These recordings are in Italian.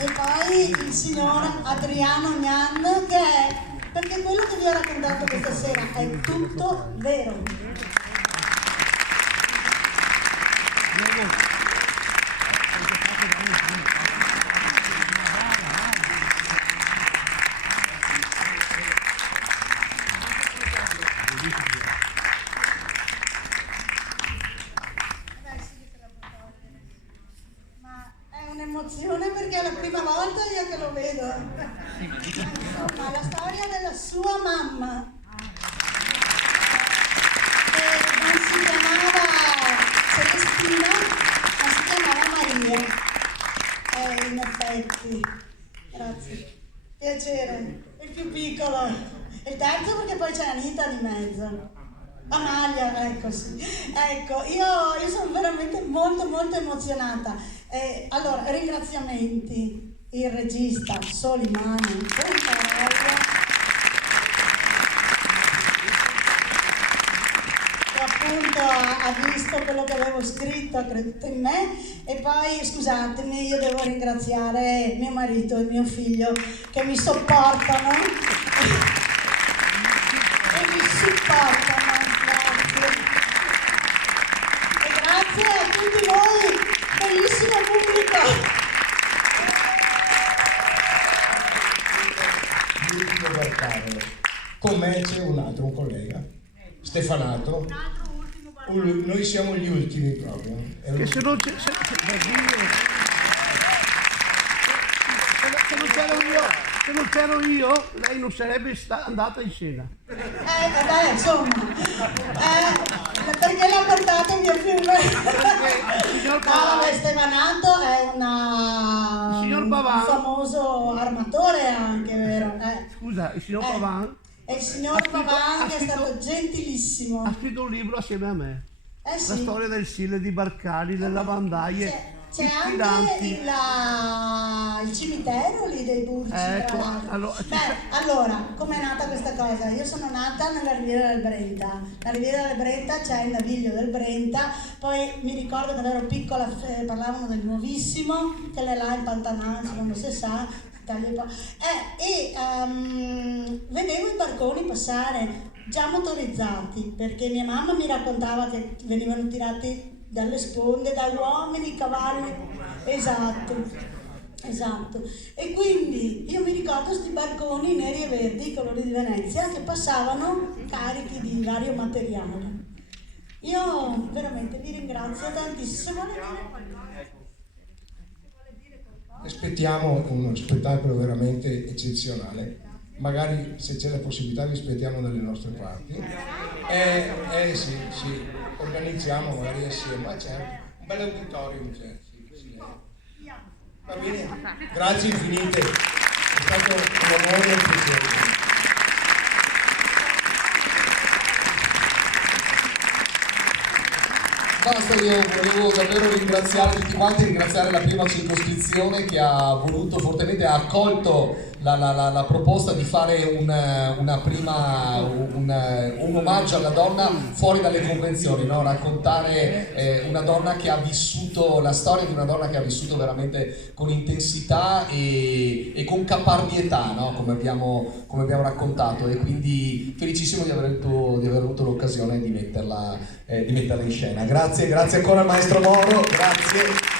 E poi il signor Adriano Gnan, che è, perché quello che vi ho raccontato questa sera è tutto vero. Un'emozione perché è la prima volta io che lo vedo. Insomma, la storia della sua mamma, che non si chiamava Celestina, ma si chiamava Maria. In effetti, grazie, piacere. Il più piccolo, il terzo perché poi c'è Anita di mezzo. Amalia, ecco sì. Ecco, io sono veramente molto emozionata. Allora, ringraziamenti, il regista Solimano, che appunto ha visto quello che avevo scritto, ha creduto in me. E poi, scusatemi, io devo ringraziare mio marito e mio figlio che mi sopportano e mi supportano. Grazie a tutti voi, bellissimo pubblico. L'ultimo Barcaro. Con me c'è un collega, Stefanato. Noi siamo gli ultimi proprio. Che se non c'ero io, lei non sarebbe andata in scena. Vabbè, insomma, perché l'ha portato mio figlio? No, vabbè, Stefanato è un famoso armatore anche, vero? Scusa, il signor Pavan? E il signor Pavan che è stato gentilissimo. Ha scritto un libro assieme a me. Sì. La storia del Sile di Barcari, delle lavandaie. C'è anche il cimitero lì dei Burci, ecco, tra l'altro. Allora, com'è nata questa cosa? Io sono nata nella Riviera del Brenta. La Riviera del Brenta c'è il naviglio del Brenta, poi mi ricordo che ero piccola, parlavano del nuovissimo, che è là in Pantanal, non si sa, vedevo i barconi passare già motorizzati, perché mia mamma mi raccontava che venivano tirati dalle sponde, dagli uomini, cavalli, esatto. E quindi io mi ricordo questi barconi neri e verdi, colori di Venezia, che passavano carichi di vario materiale. Io veramente vi ringrazio tantissimo. Aspettiamo uno spettacolo veramente eccezionale. Magari se c'è la possibilità vi aspettiamo dalle nostre parti. Sì, organizziamo magari assieme, ma c'è un bel auditorium, c'è. Sì. Va bene, grazie infinite, è stato un onore e un piacere. Basta, io volevo davvero ringraziare tutti quanti, ringraziare la prima circoscrizione che ha voluto fortemente, ha accolto la proposta di fare un omaggio alla donna fuori dalle convenzioni, no? Raccontare una donna che ha vissuto, la storia di una donna che ha vissuto veramente con intensità e con caparbietà, no? come abbiamo raccontato, e quindi felicissimo di aver avuto l'occasione di metterla in scena. Grazie ancora al maestro Moro, grazie.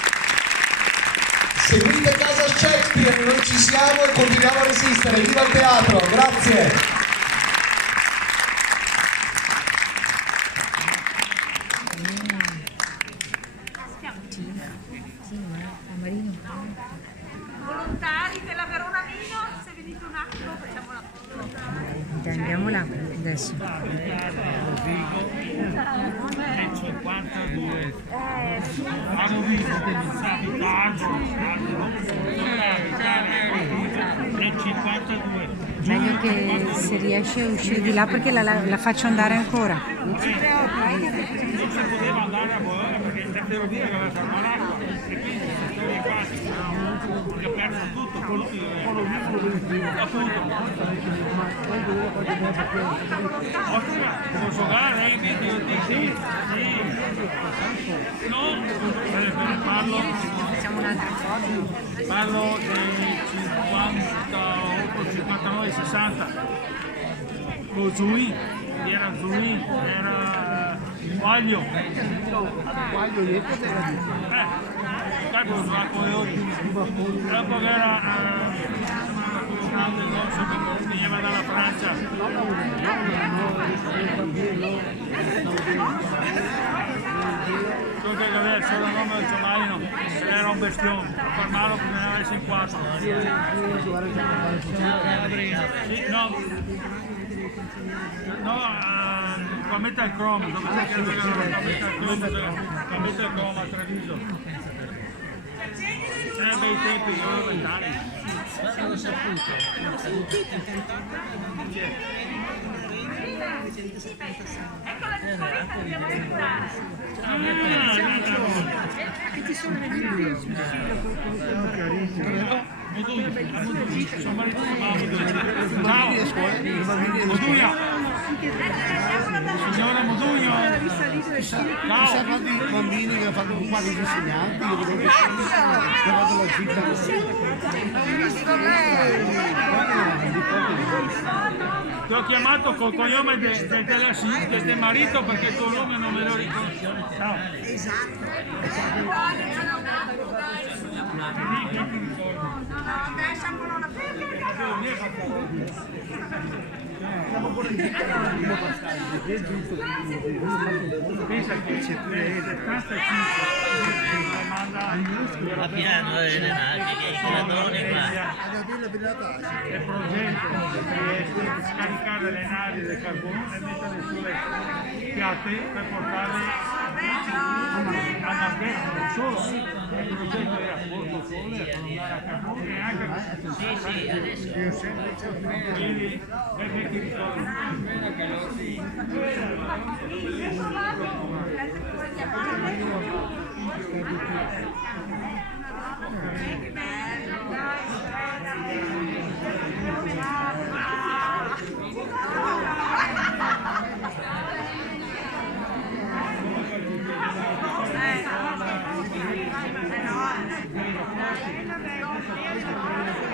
Seguite Casa Shakespeare, noi ci siamo e continuiamo a resistere. Viva il teatro, grazie. Volontari della Verona Vino, se venite un attimo facciamo la foto. Andiamo là adesso. 52. Hanno visto che il 52. Meglio che se riesce a uscire di là, perché la faccio andare ancora. Non si poteva andare a Bologna perché la ferrovia aveva fermato l'acqua e quindi queste storie qua si sono perso tutto. Posso giocare ai video di sì. No, parlo dei 58, 59, 60. Lo Zui, era Guaglio. Guaglio niente te la dico. Calcolo sulla Coeori. Dopo che era del corso che veniva dalla Francia. So che aveva il soprannome del Somalino, era un bestione, per fermarlo bisognava essere in 4. Sì, no, qua mette il Chrome, dove c'è che qua mette il Chrome a Treviso. Bei tempi, io avevo 20 anni. Ecco la piccoletta, dobbiamo entrare. Che ci sono le video? Sono marito di Ciao! Moduia! Signora Modugno! Chissà quanti bambini che hanno fatto quasi gli insegnanti, io vedo che vado alla città. Ti ho chiamato col cognome del marito perché il tuo nome non me lo riconosco. Ciao! Pensa che c'è a piano Renati che i gradoni qua il progetto di scaricare le navi del carbone e metterle sulle piatte per portarle a Marghera, non solo, il progetto era Porto Sole, a andare a carbone e anche adesso quindi perché ti ricordo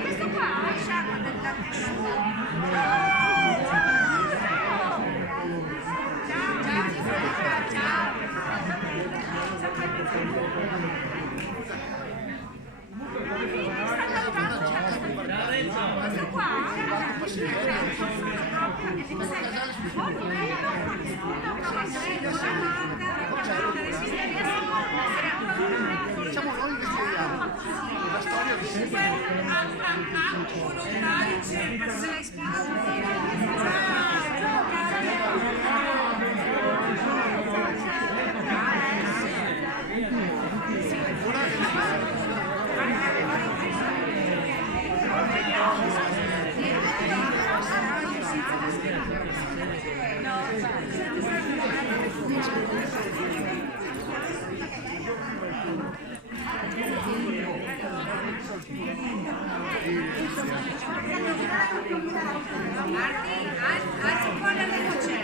Questo qua è sciacqua del Diciamo noi investiamo la storia di sempre. Alzi un po' la luce.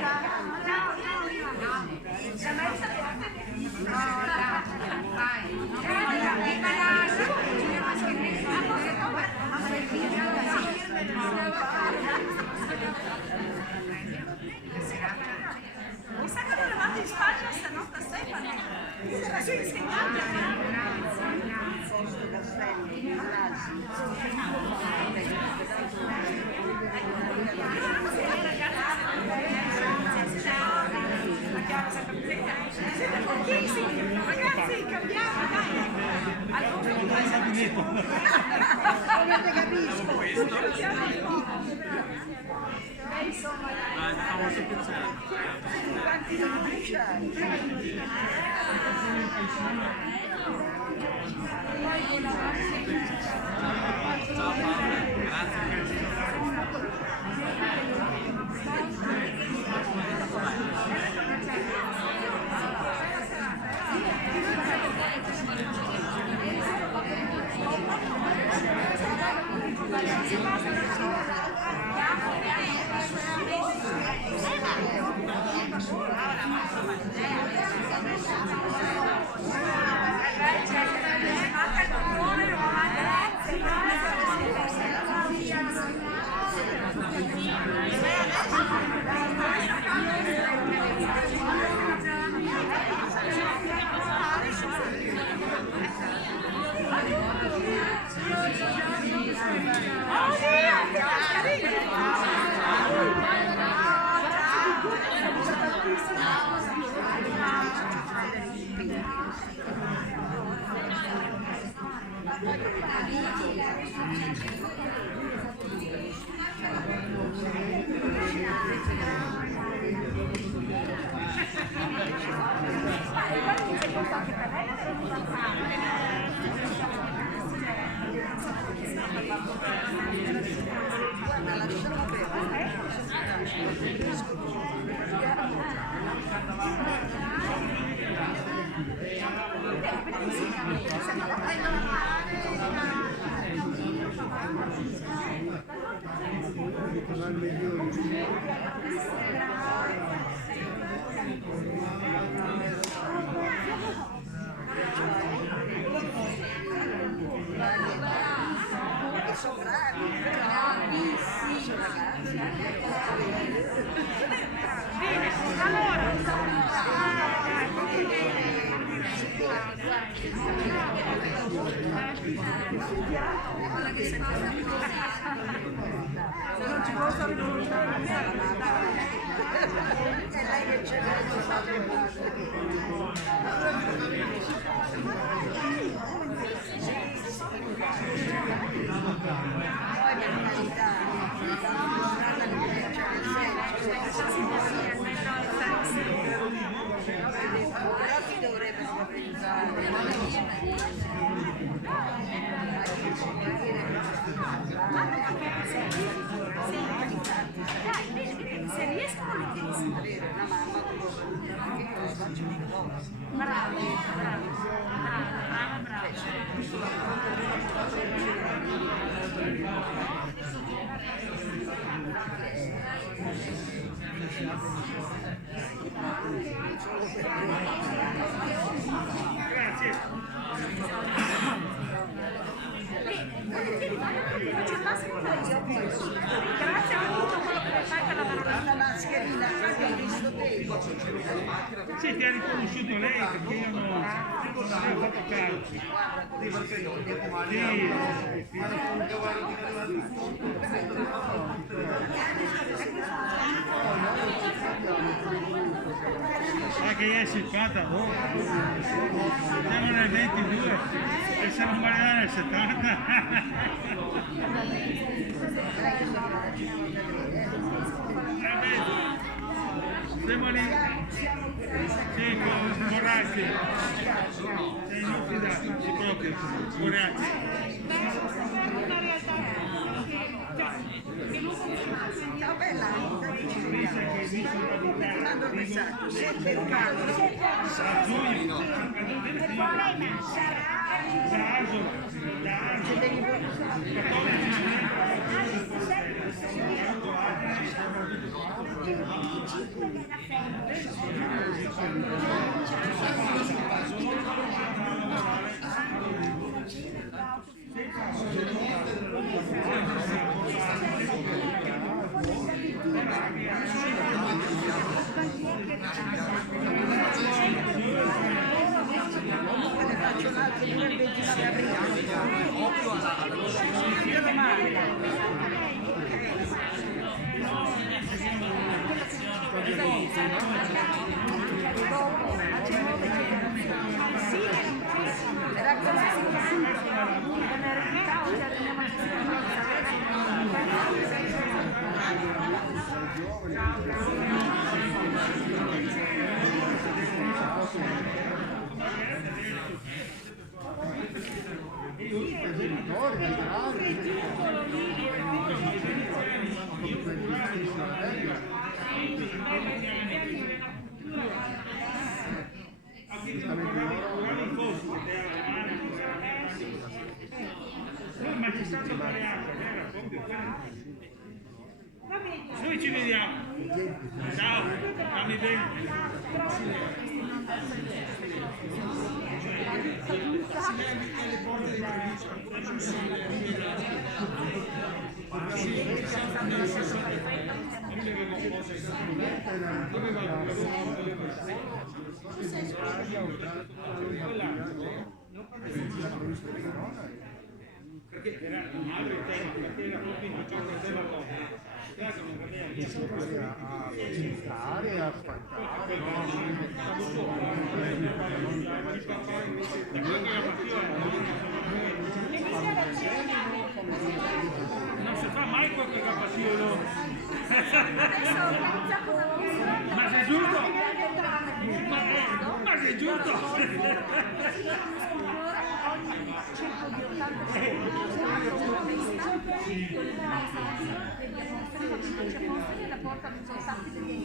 Mi sa che volevate in Spagna stanotte a Stefano. Sei su insegnante. Ragazzi, cambiamo, dai! Non te capisco! Non ci posso rinunciare. È lei che c'è. Se riescono le chiesi. Bravo, grazie a tutto quello che fai per la mascherina che hai visto te. Sì, ti ha riconosciuto lei perché io non ho fatto caso. Sai che è simpata? Siamo nel 22 e siamo morire nel 70. Siamo lì, sì, con Moratti, sei inutile, si proprio, Moratti. Una realtà che non funziona. Ciao bella, mando un messaggio, se per caso A giugno, da Asola, faccio un altro il 29 ma c'è stato variato, era proprio noi ci vediamo. Ciao, stammi bene. perché era una madre interna, perché era proprio incrociata con della donna. Teatro non cambiava niente. A citare, a spantare, non si fa mai qualche capatiolo. Adesso organizza cosa vuoi? Ma sei giusto? Ma sei giusto? Ogni 180 secondi la portano in sostanza degli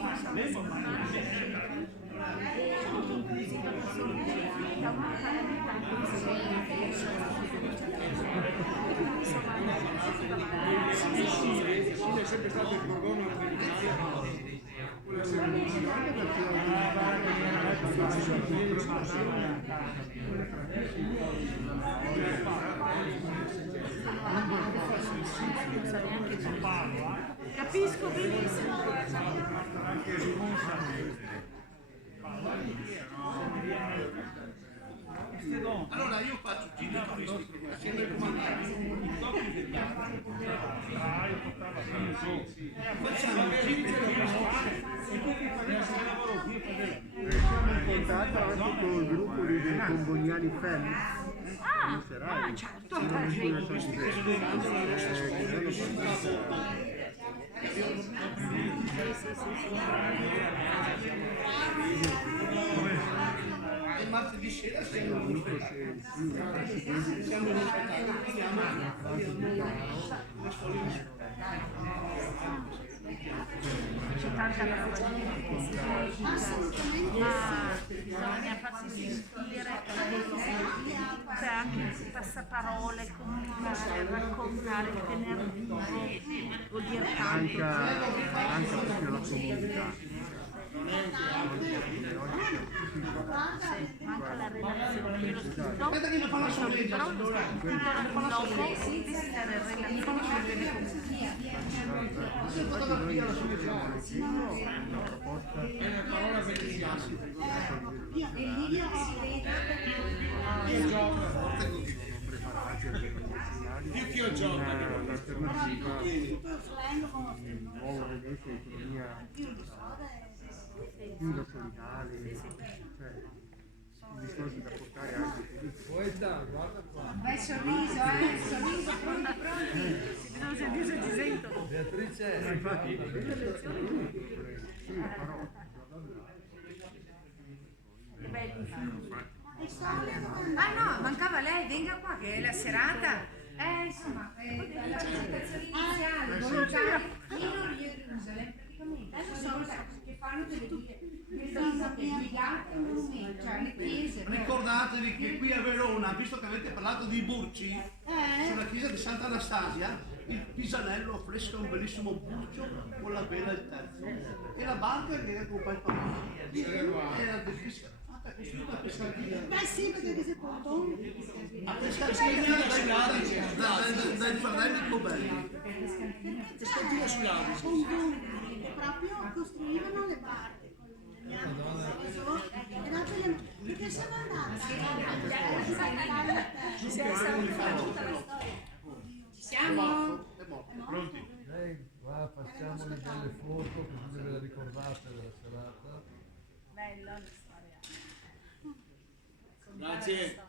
È sempre stato il gorgono capisco benissimo. Allora io faccio giri turistici, siete comandati, facciamo giri turistici. siamo in contatto anche con il gruppo dei Congognani Fan. Certo. E martedì sera siamo in contatto, C'è tanta roba che si Assolutamente ma bisogna farsi sentire, c'è anche il passaparole, comunicare, raccontare, tenere vivo, vuol dire tanto. Anche proprio la comunità. Manca la relazione, lo studio, aspetta che mi fa la sorresa, allora. dopo visitare le relazioni delle comunità. Se fotografia la soluzione. è una parola bellissima. Più che io gioco. L'alternativa di nuovo vedete economia più da solidale, cioè un discorso da portare anche qui. Bel sorriso, sorriso, pronti. Si ti sentono. Ma infatti, sì, però Che belli film. Ah no, mancava lei, venga qua che è la serata. Insomma, la presentazione iniziale, volontari in Gerusalemme, praticamente sono cose che fanno delle visite piegate a monumenti, cioè le chiese. Ricordatevi che qui a Verona, visto che avete parlato di Burci, sulla chiesa di Santa Anastasia, il Pisanello affresca un bellissimo burcio con la vela al terzo e la barca che accompagna il papà. Era bellissima. Costruita a pescatina. Beh sì, perché si ponton. A pescatina dai fratelli Cobelli. Pescatina sui laghi. Ponton, che proprio costruivano le barche con gli altri e dopo perché sono andati Ci siamo? Pronti? Qua facciamo le belle foto così ve le ricordate della serata. Bella la storia. Grazie.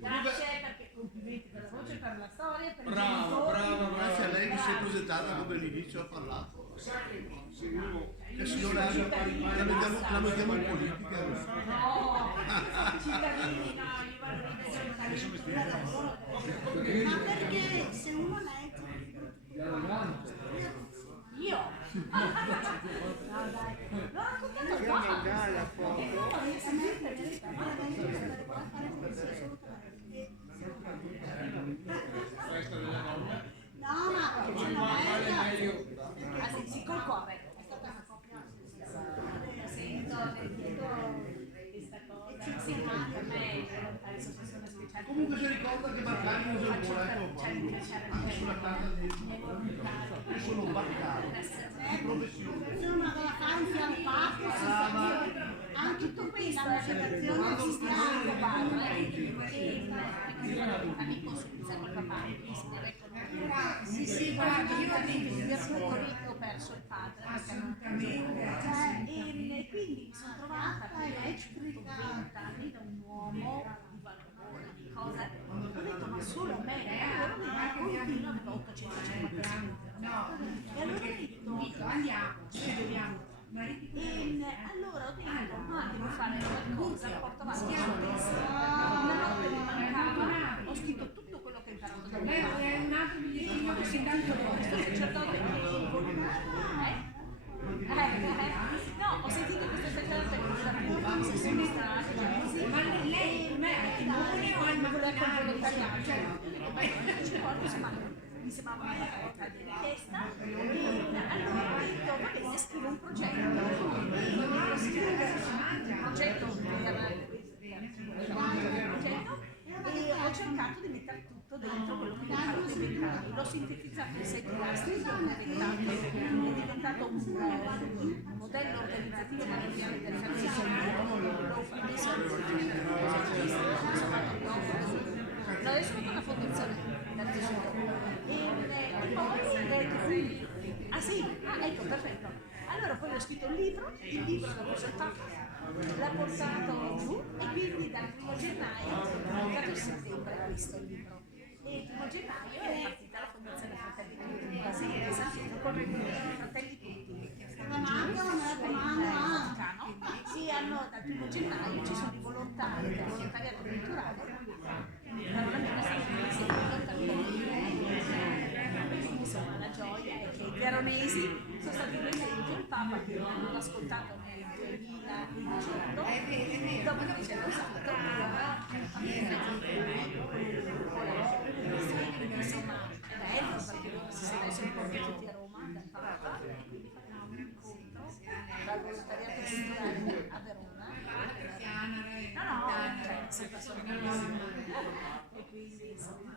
Grazie perché complimenti per la voce, per la storia, per Bravo. Grazie a lei che si è presentata come all'inizio ha parlato. Che signora la mettiamo in politica. No, cittadini, no, io vado a ma perché se uno legge io? No dai, l'ho raccontato qua. no, ma perché c'è una bella Sì, col cuore. È stata una coppia. Sento, questa cosa. eccezionale. Per me adesso sono una speciale. Comunque si ricorda che Barcani usa il muretto anche sulla carta di io sono Barcani di professione. Insomma, con la fanfia al patto, senza dire anche Tutto tutti questo la è celebrazione ci sta. amico senza col papà. guarda, io piccoli ho perso il padre e quindi mi sono trovata tutto 20 anni da un uomo di valore, di cose, ho detto ma solo a me, e allora mi continua aveva 850 e allora ho detto andiamo, ci vediamo. e allora ho detto ma devo fare qualcosa, porto avanti il suo testo, una notte mi mancava, ho scritto tutto quello che ho imparato da mio padre È un altro bigliettino ho sentito questo sacerdote che no, ho sentito questo sacerdote che voleva più se sono strada così, ma lei com'è? Al timone o al macchinario? Mi sembrava una volta di richiesta e allora ho detto va bene, scrivo un progetto per e ho cercato di mettere tutto dentro quello che ho fatto nei 20 anni, l'ho sintetizzato in 6 pilastri, è diventato un modello organizzativo manageriale del no, adesso ho una fondazione ah sì? Ah ecco, perfetto. Allora poi ho scritto un libro, il libro l'ho presentato, l'ha portato giù e quindi dal 1 gennaio, pubblicato a settembre questo libro. E il 1 gennaio è partita la Fondazione Fratelli Tutti, che sapete, con i Fratelli Tutti. Sì, hanno dal 1 gennaio ci sono i volontari del volontariato culturale, però la mia insomma la gioia è che i veronesi sono stati presenti al Papa che l'hanno ascoltato nel 2018, dopodiché l'ho usato insomma è bello perché si sono portati tutti a Roma dal Papa e quindi facciamo un incontro dal volontariato culturale a Verona sempre sono e quindi insomma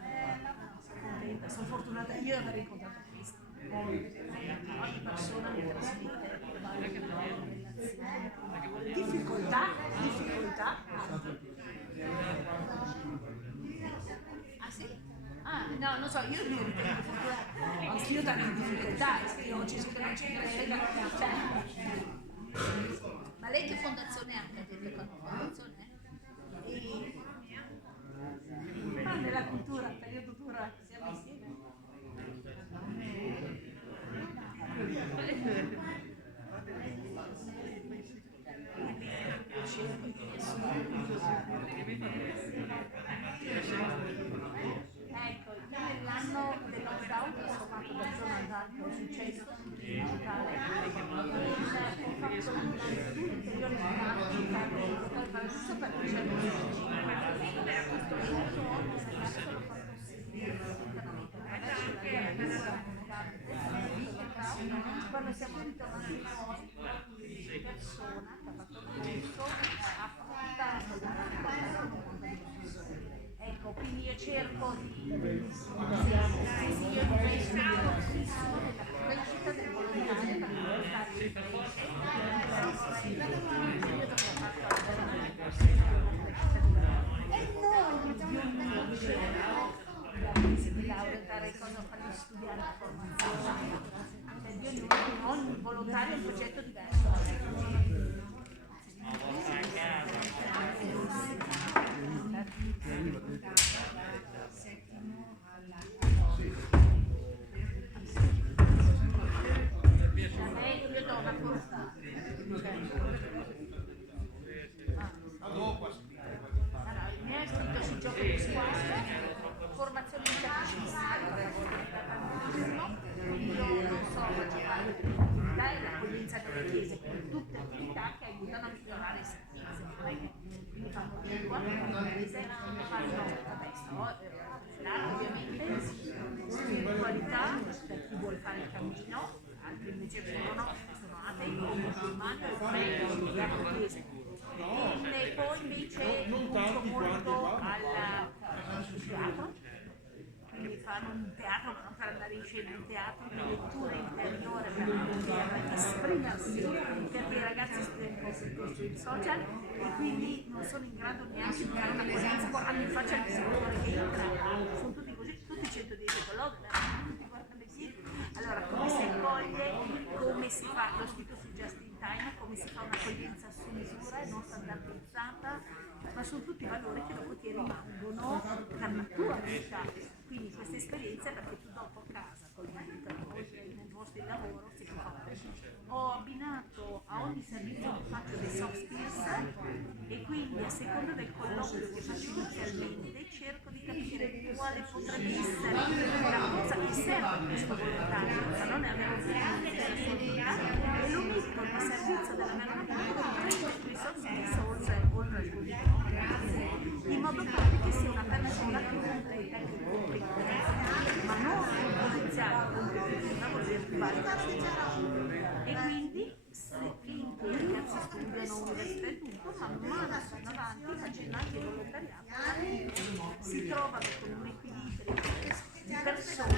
sono contenta, sono fortunata io di aver incontrato Cristo. Ogni persona mi trasmette difficoltà ah sì? Ah no, non so, io mi ritengo fortunata, anch'io tante difficoltà, io oggi sono non ci creda, ma lei che fondazione ha? Ha detto con fondazione? Nella cultura, periodo dura, siamo insieme. Ecco, io nell'anno del lockdown ho trasformato da zona d'alto successo digitale, ho fatto un ulteriore impatto, poi fare tutto perché c'è quando siamo ritornati fuori di persona che ha fatto il corso ecco, quindi io cerco di io investo nella crescita del volontario per di laureare cosa fargli studiare la formazione. Ogni volontario è un progetto diverso. Io do una forza. Il mio è scritto sui giochi di squadra, formazione interculturale, io non so giocare per l'attività e l'accoglienza delle chiese, tutte attività che aiutano a migliorare il servizio. Quindi fanno lingua, fanno chiese, fanno ovviamente, spiritualità per chi vuole fare il cammino, altri invece sono atei, musulmani, fanno chiese. E poi invece punto molto al teatro, quindi fanno un teatro ma non per andare in scena, un teatro di lettura interiore per esprimersi, perché i ragazzi studiano sui social e quindi non sono in grado neanche di fare una presenza, hanno in faccia il disegnatore che entra, sono tutti così, tutti 110 colloqui, tutti guardano sì. si fa, l'ho scritto su Just in Time, come si fa un'accoglienza su misura e non standardizzata, ma sono tutti valori che dopo ti rimangono per la tua vita. Quindi queste esperienze, perché tu dopo a casa, con nel posto di lavoro, si può fare. Ho abbinato a ogni servizio che faccio dei soft skills e quindi a seconda del colloquio che faccio inizialmente cerco di capire quale potrebbe essere la cosa che serve a questo volontario per non avere un'esperienza e lo metto nel servizio della mia i soft skills oltre al curriculum, in modo tale che sia una persona che completa il curriculum, ma non un potenziale competitiva vuol dire e quindi finché i ragazzi studiano università e tutto, man mano vanno avanti facendo anche il volontariato, si trovano con un equilibrio di persone